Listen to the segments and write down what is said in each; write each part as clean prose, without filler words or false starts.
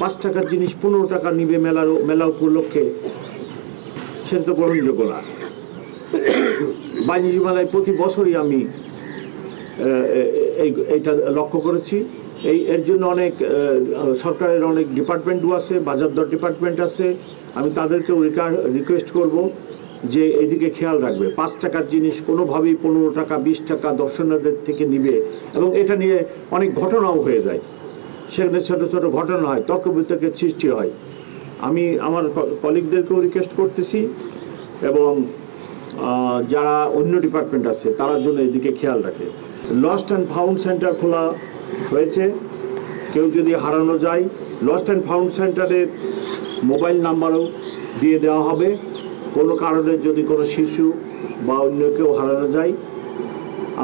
5 টাকার জিনিস 15 টাকা নিবে মেলা উপলক্ষে, সেটা তো গ্রহণযোগ্য না। বাণিজ্য মেলায় প্রতি বছরই আমি এইটা লক্ষ্য করেছি। এর জন্য অনেক সরকারের অনেক ডিপার্টমেন্টও আছে, বাজার দর ডিপার্টমেন্ট আছে। আমি তাদেরকেও রিকোয়েস্ট করব যে এইদিকে খেয়াল রাখবে। 5 টাকার জিনিস কোনোভাবেই 15 টাকা 20 টাকা দর্শনার্থীদের থেকে নিবে, এবং এটা নিয়ে অনেক ঘটনাও হয়ে যায়। সেখানে ছোটো ছোটো ঘটনা হয়, তর্ক বিতর্কের সৃষ্টি হয়। আমি আমার কলিগদেরকেও রিকোয়েস্ট করতেছি, এবং যারা অন্য ডিপার্টমেন্ট আছে তার জন্য এদিকে খেয়াল রাখে। লস্ট অ্যান্ড ফাউন্ড সেন্টার খোলা হয়েছে। কেউ যদি হারানো যায়, লস্ট অ্যান্ড ফাউন্ড সেন্টারের মোবাইল নাম্বারও দিয়ে দেওয়া হবে। কোনো কারণে যদি কোনো শিশু বা অন্য কেউ হারানো যায়,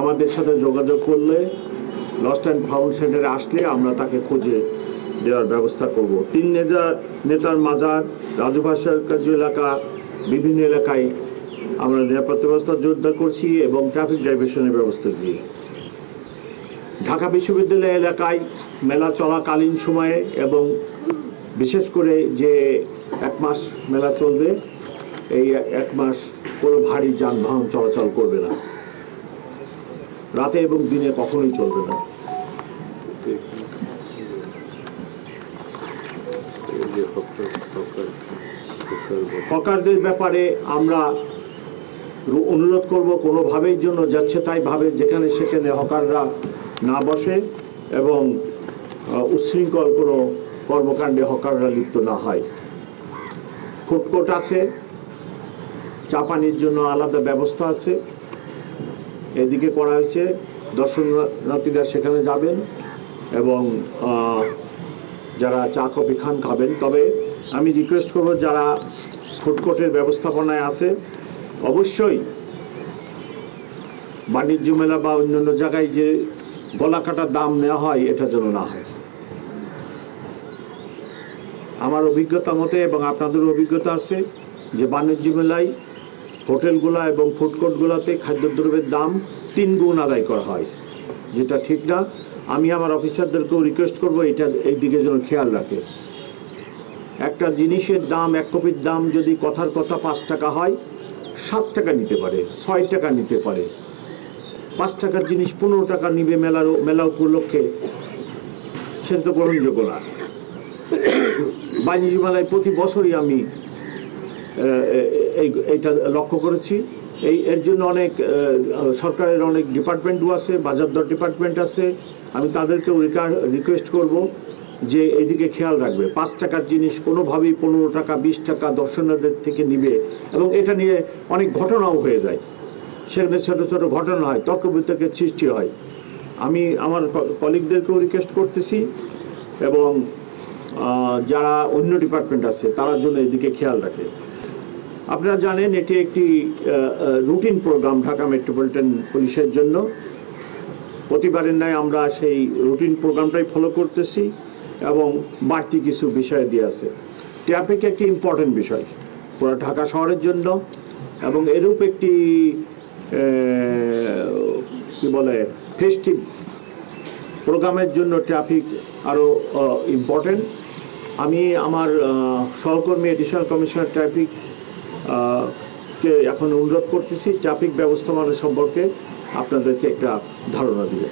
আমাদের সাথে যোগাযোগ করলে লস্ট অ্যান্ড ফাউন্ড সেন্টারে আসলে আমরা তাকে খুঁজে দেওয়ার ব্যবস্থা করব। 3 নেতার মাজার, রাজু ভাস্কর্য এলাকা, বিভিন্ন এলাকায় আমরা নিরাপত্তা ব্যবস্থা জোরদার করছি এবং ট্রাফিক ডাইভারশনের ব্যবস্থা দিয়ে। ঢাকা বিশ্ববিদ্যালয় এলাকায় মেলা চলাকালীন সময়ে এবং বিশেষ করে যে 1 মাস মেলা চলবে, এই 1 মাস কোনো ভারী যানবাহন চলাচল করবে না, রাতে এবং দিনে কখনোই চলবে না। হকারদের ব্যাপারে আমরা অনুরোধ করব কোনোভাবেই জন্য যাচ্ছে তাই ভাবে যেখানে সেখানে হকাররা না বসে, এবং উচ্ছৃঙ্খল কোনো কর্মকাণ্ডে হকাররা লিপ্ত না হয়। ফুডকোর্ট আছে, চা পানির জন্য আলাদা ব্যবস্থা আছে, এদিকে করা হয়েছে। দর্শনার্থীরা সেখানে যাবেন এবং যারা চা কফি খাবেন। তবে আমি রিকোয়েস্ট করব যারা ফুডকোর্টের ব্যবস্থাপনায় আছে, অবশ্যই বাণিজ্য মেলা বা অন্যান্য জায়গায় যে গলা কাটা দাম নেওয়া হয় এটা যেন না হয়। আমার অভিজ্ঞতা মতে এবং আপনাদের অভিজ্ঞতা আছে যে বাণিজ্য মেলায় হোটেলগুলা এবং ফুডকোর্টগুলোতে খাদ্যদ্রব্যের দাম 3 গুণ আদায় করা হয়, যেটা ঠিক না। আমি আমার অফিসারদেরকেও রিকোয়েস্ট করব এই দিকে যেন খেয়াল রাখে। একটা জিনিসের দাম, 1 কপির দাম যদি কথার কথা 5 টাকা হয়, 7 টাকা নিতে পারে, 6 টাকা নিতে পারে। 5 টাকার জিনিস 15 টাকা নিবে মেলা উপলক্ষে, সেটা তো গ্রহণযোগ্য না। বাণিজ্য মেলায় প্রতি বছরই আমি এইটা লক্ষ্য করেছি। এর জন্য অনেক সরকারের অনেক ডিপার্টমেন্টও আছে, বাজার দর ডিপার্টমেন্ট আছে। আমি তাদেরকেও রিকোয়েস্ট করব যে এইদিকে খেয়াল রাখবে। 5 টাকার জিনিস কোনোভাবেই 15 টাকা 20 টাকা দর্শনার্থীদের থেকে নিবে, এবং এটা নিয়ে অনেক ঘটনাও হয়ে যায়। সেখানে ছোটো ছোটো ঘটনা হয়, তর্ক বিতর্কের সৃষ্টি হয়। আমি আমার কলিগদেরকেও রিকোয়েস্ট করতেছি, এবং যারা অন্য ডিপার্টমেন্ট আছে তার জন্য এদিকে খেয়াল রাখে। আপনারা জানেন এটি একটি রুটিন প্রোগ্রাম ঢাকা মেট্রোপলিটন পুলিশের জন্য। প্রতিবারের ন্যায় আমরা সেই রুটিন প্রোগ্রামটাই ফলো করতেছি, এবং বাড়তি কিছু বিষয় দিয়ে আছে। ট্রাফিক একটি ইম্পর্টেন্ট বিষয় পুরো ঢাকা শহরের জন্য, এবং এরূপ একটি কি বলে ফেস্টিভ প্রোগ্রামের জন্য ট্রাফিক আরও ইম্পর্টেন্ট। আমি আমার সহকর্মী এডিশনাল কমিশনার ট্রাফিক কে এখন অনুরোধ করতেছি ট্রাফিক ব্যবস্থাপনা সম্পর্কে আপনাদেরকে একটা ধারণা দিবে।